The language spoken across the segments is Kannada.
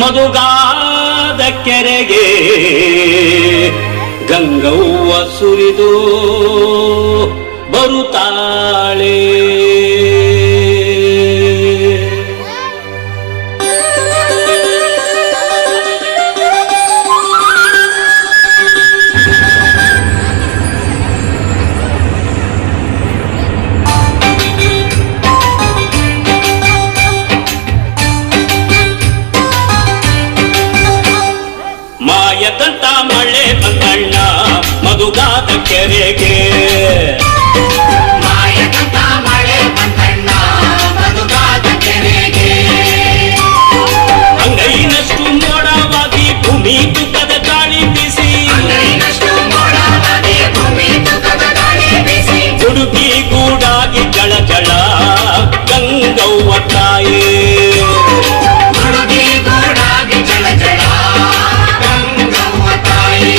ಮಧುಗಾದ ಕೆರೆಗೆ ಗಂಗವ್ವ ಸುರಿದು ಬರುತ್ತಾಳೆ. ಮಾಯದಂತ ಮಳೆ ಬಂದಣ್ಣ ಮಧುಗಾದ ಕೆರೆಗೆ, ಮಾಯದಂತ ಮಳೆ ಬಂದಣ್ಣ ಮಧುಗಾದ ಕೆರೆಗೆ. ಅಂಗೈನಷ್ಟು ಮೋಡವಾಗಿ ಭೂಮಿ ತುಕದ ಗಾಳಿ ಬೀಸಿ, ಅಂಗೈನಷ್ಟು ಮೋಡವಾಗಿ ಭೂಮಿ ತುಕದ ಗಾಳಿ ಬೀಸಿ, ಹುಡುಗಿ ಗೂಡಾಗಿ ಜಳ ಜಳ ಗಂಗವ್ವ ತಾಯೇ. ಹುಡುಗಿ ಗೂಡಾಗಿ ಜಳ ಜಳ ಗಂಗವ್ವ ತಾಯಿ.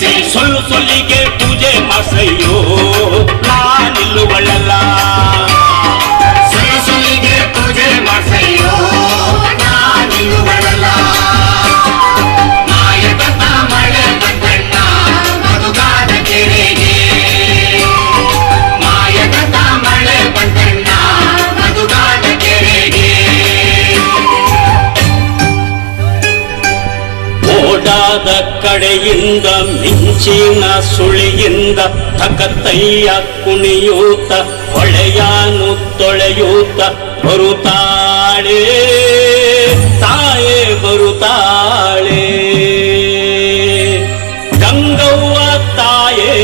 ಬಿಸಿ ಸೊಲ್ಲಿಗೆ ಪೂಜೆ ಮಾಡ್ಸಯ್ಯೋ ನಾನಿಲ್ಲುವಳಲ್ಲ. ಸುಲಿಗೆ ಪೂಜೆ ಮಾಡ್ಸಯ್ಯೋ ನಾನಿಲ್ಲುಗಳಲ್ಲ. ಮಾಯದಂತ ಮಳೆ ಬಂದಣ್ಣ ಮಧುಗಾದ ಕೆರೆಗೆ. ಮಾಯದಂತ ಮಳೆ ಬಂದಣ್ಣ ಮಧುಗಾದ ಕೆರೆಗೆ. ಓಡಾದ ಕಡೆಯಿಂದ ಮಿಂಚಿನ ಸುಳಿಯಿಂದ ತಕತಯ್ಯ ಕುಣಿಯೂತ ಹೊಳೆಯಾನು ತೊಳೆಯೂತ ಬರುತ್ತಾಳೆ ತಾಯೇ ಬರುತ್ತಾಳೆ. ಗಂಗವ್ವ ತಾಯೇ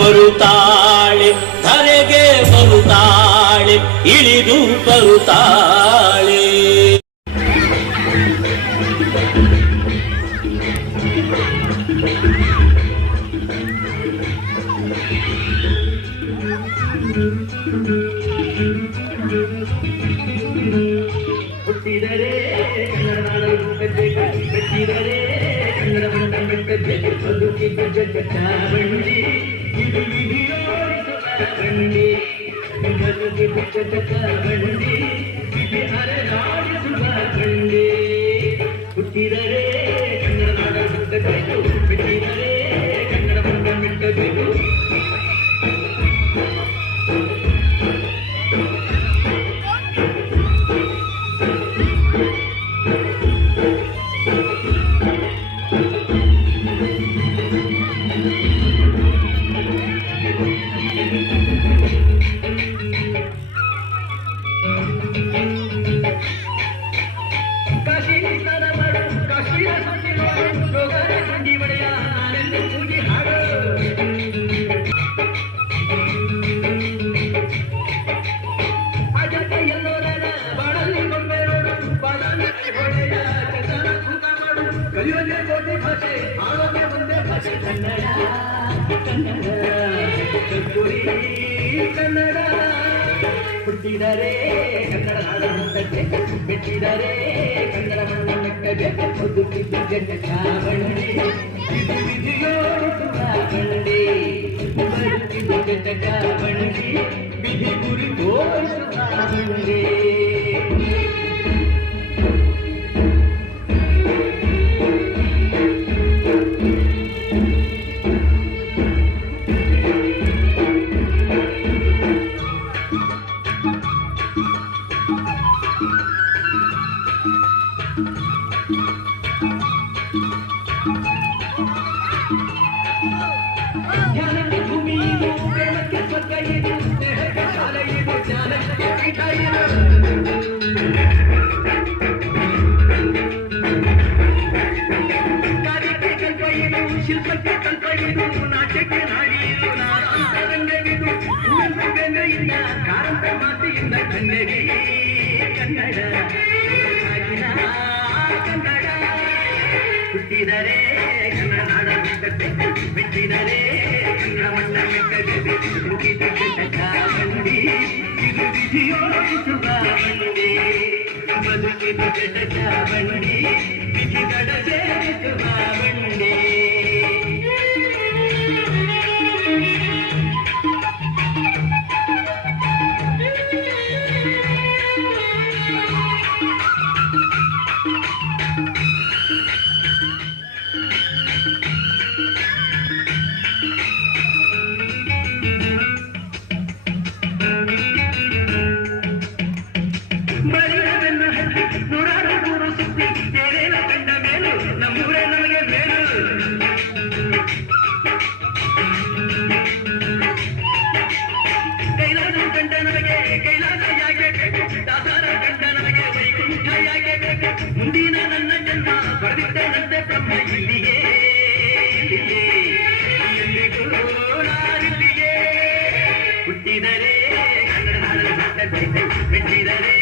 ಬರುತ್ತಾಳೆ ಧರೆಗೆ ಬರುತ್ತಾಳೆ ಇಳಿದು ಬರುತ್ತಾಳೆ. ಹುಟ್ಟಿದರೆ ಕನ್ನಡ ನಾಡಲು ಕಟ್ಟಬೇಕು, ಬೆಟ್ಟಿದರೆ ಕನ್ನಡ ಮಣ್ಣ ಬೆಟ್ಟಬೇಕು. ಬದುಕಿದ್ದು ಜಗ ಚಾವಂಡಿ, ಇದು ವಿಧಿಯೋಡಿಸುವ ಬಂಡಿ. ಬದುಕಿದ್ದು ಜಗ ಚಾವಂಡಿ, ವಿಧಿ ಅರೆದಾಡಿಸುವ ಬಂಡಿ. ಹುಟ್ಟಿದರೆ ಕನ್ನಡ ನಾಡಲು ಕಟ್ಟಬೇಕು, ಬೆಟ್ಟಿದರೆ ಕನ್ನಡ ಮಣ್ಣ ಬೆಟ್ಟಬೇಕು. ಕಾಶಿ ಸ್ನಾನ ಮಾಡು, ಕಾಶ್ಮೀರ ಸೊಂಡಿ ನೋಡು, ರೋಗರ ಸೊಂಡಿ ಒಡೆಯ ನಾನೆಂದು ಕೂಗಿ ಹಾಡು. ಅಜಂತ ಎಲ್ಲೋರನ ಬಾಳಲ್ಲಿ ಗೊಂಬೆ ನೋಡು, ಬಾಳಲ್ಲಿ ಹೊಳೆಯ ಚಂದನ ತೂಕ ಮಾಡು. ಕಲಿಯೋದೇ ಕೋಟಿ ಭಾಷೆ, ಆಳೋದೇ ಒಂದೇ ಭಾಷೆ ಕನ್ನಡ. ಕನ್ನಡ ಕಲ್ಪುರಿ ಕನ್ನಡ. ಹುಟ್ಟಿದರೆ ಕನ್ನಡ ನಾಡನ್ನು ಕಟ್ಟಬೇಕು, ಬೆಟ್ಟಿದರೆ ಕನ್ನಡ ಮಣ್ಣು ಮೆಟ್ಟಬೇಕು. ಬದುಕಿದ್ದು ಜಗ ಚಾವಂಡಿ, ಇದು ವಿಧಿಯೋಡಿಸುವ ಬಂಡಿ. ಬದುಕಿದ್ದು ಜಗ ಚಾವಂಡಿ, ವಿಧಿ ಗುರಿ ತೋರಿಸುವ ಬಂಡಿ. ಜ್ಞಾನಕ್ಕೆ ಭೂಮಿ ಇದು, ಪ್ರೇಮಕ್ಕೆ ಸ್ವರ್ಗ ಇದು, ಸ್ನೇಹಕ್ಕೆ ಶಾಲೆ ಇದು, ಜ್ಞಾನಕ್ಕೆ ಪೀಠ ಇದು. ಕಾರ್ಯಕ್ಕೆ ಕಲ್ಪ ಇದು, ಶಿಲ್ಪಕ್ಕೆ ಕಲ್ಪ ಇದು, ನಾಟ್ಯಕ್ಕೆ ನಾಡಿ ಇದು, ನಾರಾಂತರಂಗವಿದು. ಹೂವೆಂದು ಬೆಂಗೆಯಿಂದ ಕಾರಂತ ಮಾತಿಯಿಂದ ಕನ್ನಡಿ ಕನ್ನಡ ಆಗಿನ ಕನ್ನಡ. ಹುಟ್ಟಿದರೆ ಕನ್ನಡ ನಾಡನ್ನು ಕಟ್ಟಬೇಕು, ಬೆಟ್ಟಿದರೆ ಕನ್ನಡ ಮಣ್ಣ ಮೆಟ್ಟಬೇಕು. ಮುಗಿದು ಜಗ ಚಾವಂಡಿ, ಇದು ವಿಧಿಯೋಡಿಸುವ ಬಂಡಿ. ಬದುಕಿದು ಜಗ ಚಾವಂಡಿ, ವಿಧಿಗಳ ಸೇರಿಸುವ ಬಂಡಿ. ಬರಿಯದನ್ನು ಹಚ್ಚಿ ನೂರಾರು ಮೂರು ಸುತ್ತಿ ಬೇರೇನ ಕಂಡ ಮೇಲು ನಮ್ಮೂರೇ ನಮಗೆ ಮೇಲು. ಕೈಲಾಸ ಕಂಡ ನಮಗೆ ಕೈಲಾಸ ಯಾಕೆ ಬೇಕು, ದಾಸರ ಕಂಡ ನಮಗೆ ವೈಕುಂಠ ಯಾಕೆ ಬೇಕು. ಮುಂದಿನ ನನ್ನ ಜನ್ಮ ಬರೆದಿದ್ದನಂತೆ ಬ್ರಹ್ಮ ಇಲ್ಲಿಯೇ ಇಲ್ಲಿಯೇ ಎಲ್ಲಿಗೂ ನಾನಿಲ್ಲಿಯೇ. ಹುಟ್ಟಿದರೆ ಕನ್ನಡ ನಾಡನ್ನು ಕಟ್ಟಬೇಕು, ಬೆಟ್ಟಿದರೆ